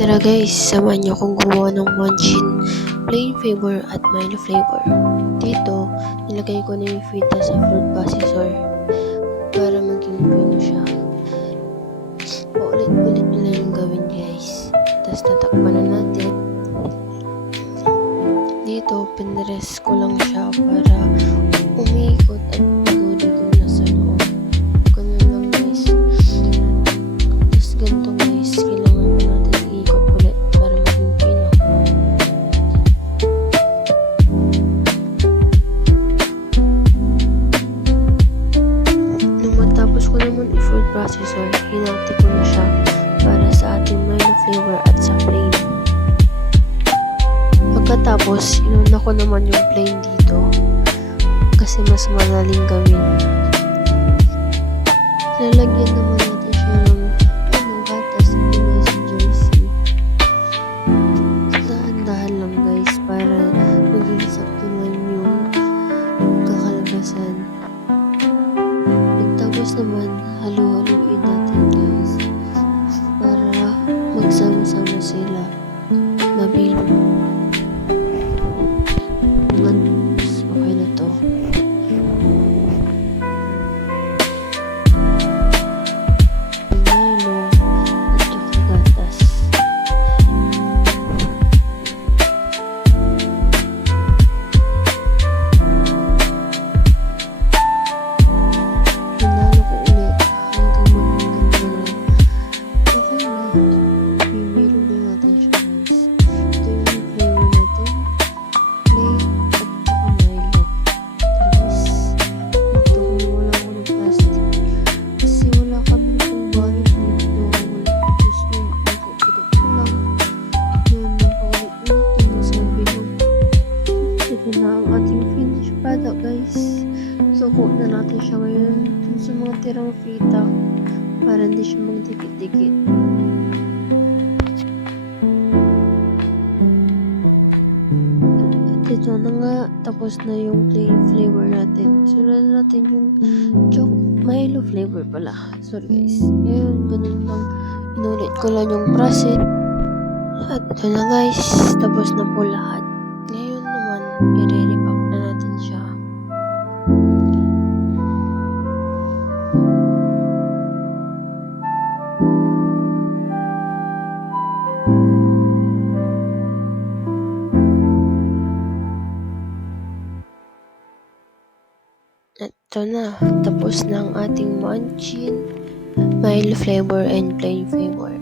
Tara guys, samahan niyo akong gumawa ng Munchin plain flavor at Milo flavor. Dito, nilagay ko na yung feta sa food processor para maging pino siya. Paulit-ulit nyo lang yung gawin guys. Tapos tatakpan na natin. Dito, pinrest ko lang siya para umikot at magulig yung nasa loob. Ganun lang guys. Tapos ganito guys, kailangan pa natin iikot ulit para maging pino. Nung matapos ko naman i-food processor, hinati ko na siya para sa ating Milo flavor at sa plain. Pagkatapos, inuna ko naman yung plain dito kasi mas madaling gawin. Lalagyan naman natin siya ng gatas at pinay sa jersey. Dahan-dahan lang guys para maging sakto lang yung kakalabasan. Tapos naman, halu-haluin natin guys para magsama-sama sila. Mabilo. Okay na to. Milo at saka gatas. Hinalo ko ulit hanggang maging okay na. Bibilo na natin siya guys. Ito yung flavor natin. Plain at saka Milo. Tara guys. Ito kung wala ko ng plastic. Kasi wala kami kung balot dito. Tapos yun, ikot-ikot ko lang. Yun, napaulit-ulit yung sabi ko. Ito na ang ating finished product guys. Suko na natin siya ngayon dun sa mga tirang feta para hindi siya magdikit-dikit. At ito na nga, tapos na yung plain flavor natin. Sunod natin yung Milo flavor pala. Sorry guys. Ngayon, ganun lang. Inulit ko lang yung process. At ito na guys, tapos na po lahat. Ngayon naman, i-repack na natin siya. Ito na, tapos na ang ating Munchin Milo flavor and plain flavor.